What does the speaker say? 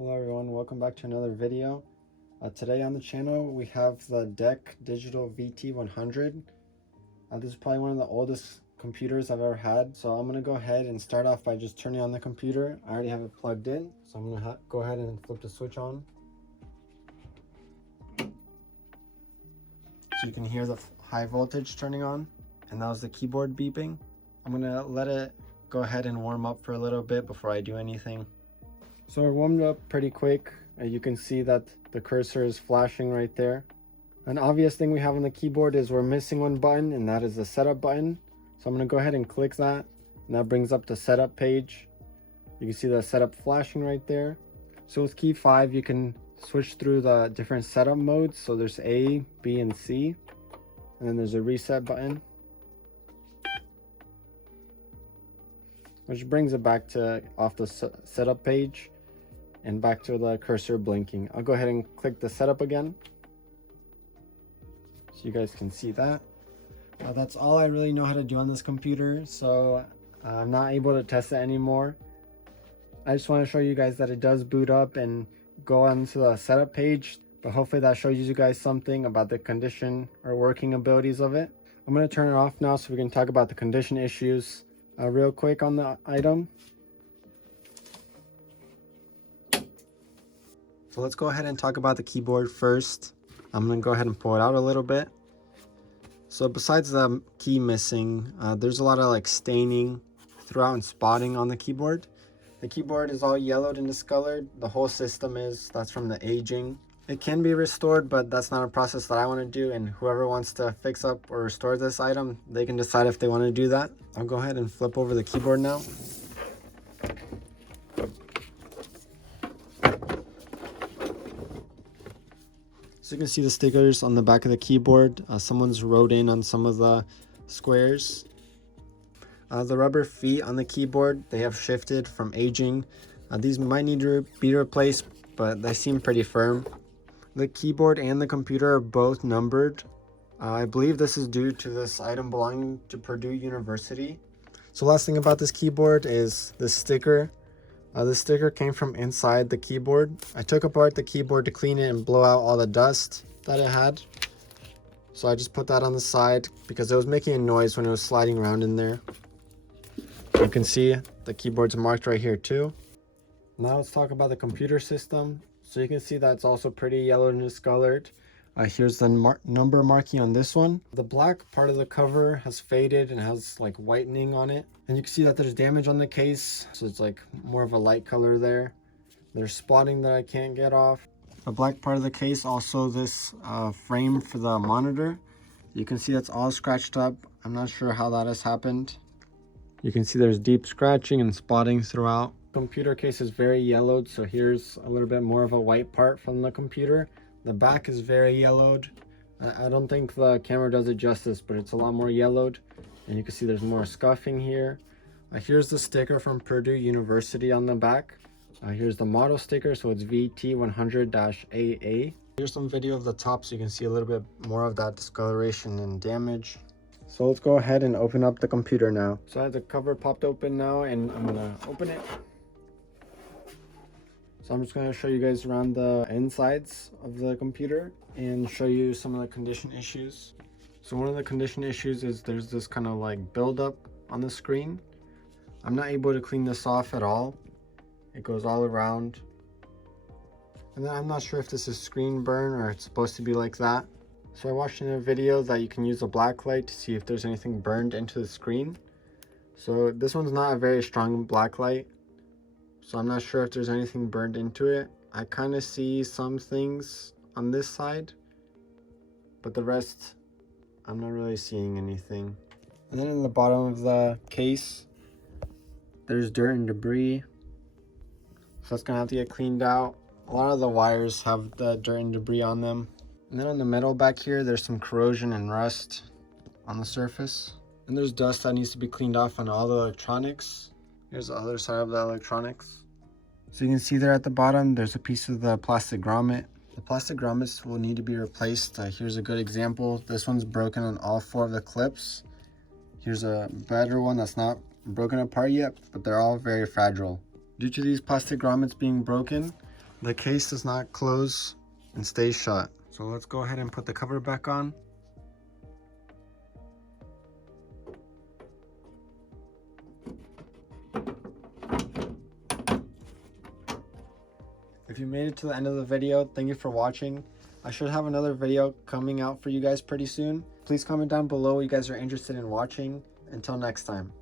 Hello everyone, welcome back to another video. Today on the channel we have the DEC Digital VT100. This is probably one of the oldest computers I've ever had, so I'm going to go ahead and start off by just turning on the computer. I already have it plugged in, so I'm going to go ahead and flip the switch on. So you can hear the high voltage turning on, and that was the keyboard beeping. I'm going to let it go ahead and warm up for a little bit before I do anything. So I warmed up pretty quick. You can see that the cursor is flashing right there. An obvious thing we have on the keyboard is we're missing one button, and that is the setup button. So I'm going to go ahead and click that, and that brings up the setup page. You can see the setup flashing right there. So with key 5 you can switch through the different setup modes. So there's A, B, and C, and then there's a reset button, which brings it back to off the setup page and back to the cursor blinking. I'll go ahead and click the setup again so you guys can see that. That's all I really know how to do on this computer, so I'm not able to test it anymore. I just want to show you guys that it does boot up and go onto the setup page, but hopefully that shows you guys something about the condition or working abilities of it. I'm going to turn it off now so we can talk about the condition issues real quick on the item. So let's go ahead and talk about the keyboard first. I'm going to go ahead and pull it out a little bit. So besides the key missing, there's a lot of staining throughout and spotting on the keyboard. The keyboard is all yellowed and discolored. The whole system is. That's from the aging. It can be restored, but that's not a process that I want to do, and whoever wants to fix up or restore this item, they can decide if they want to do that. I'll go ahead and flip over the keyboard now. So you can see the stickers on the back of the keyboard. Someone's wrote in on some of the squares. The rubber feet on the keyboard, they have shifted from aging. These might need to be replaced, but they seem pretty firm. The keyboard and the computer are both numbered. I believe this is due to this item belonging to Purdue University. So last thing about this keyboard is the sticker. This sticker came from inside the keyboard. I took apart the keyboard to clean it and blow out all the dust that it had. So I just put that on the side because it was making a noise when it was sliding around in there. You can see the keyboard's marked right here too. Now let's talk about the computer system. So you can see that it's also pretty yellow and discolored. Here's the number marking on this one. The black part of the cover has faded and has whitening on it. And you can see that there's damage on the case. So it's more of a light color there. There's spotting that I can't get off. The black part of the case, also this frame for the monitor. You can see that's all scratched up. I'm not sure how that has happened. You can see there's deep scratching and spotting throughout. Computer case is very yellowed, so here's a little bit more of a white part from the computer. The back is very yellowed. I don't think the camera does it justice, but it's a lot more yellowed. And you can see there's more scuffing here. Here's the sticker from Purdue University on the back. Here's the model sticker, so it's VT100-AA. Here's some video of the top so you can see a little bit more of that discoloration and damage. So let's go ahead and open up the computer now. So I have the cover popped open now, and I'm gonna open it. So I'm just going to show you guys around the insides of the computer and show you some of the condition issues. So one of the condition issues is there's this kind of buildup on the screen. I'm not able to clean this off at all. It goes all around. And then I'm not sure if this is screen burn or it's supposed to be like that. So I watched in a video that you can use a black light to see if there's anything burned into the screen. So this one's not a very strong black light. So I'm not sure if there's anything burned into it. I kind of see some things on this side, but the rest, I'm not really seeing anything. And then in the bottom of the case, there's dirt and debris. So that's gonna have to get cleaned out. A lot of the wires have the dirt and debris on them. And then on the metal back here, there's some corrosion and rust on the surface. And there's dust that needs to be cleaned off on all the electronics. Here's the other side of the electronics. So you can see there at the bottom, there's a piece of the plastic grommet. The plastic grommets will need to be replaced. Here's a good example. This one's broken on all 4 of the clips. Here's a better one that's not broken apart yet, but they're all very fragile. Due to these plastic grommets being broken, The case does not close and stays shut. So let's go ahead and put the cover back on. If you made it to the end of the video, thank you for watching. I should have another video coming out for you guys pretty soon. Please comment down below what you guys are interested in watching. Until next time.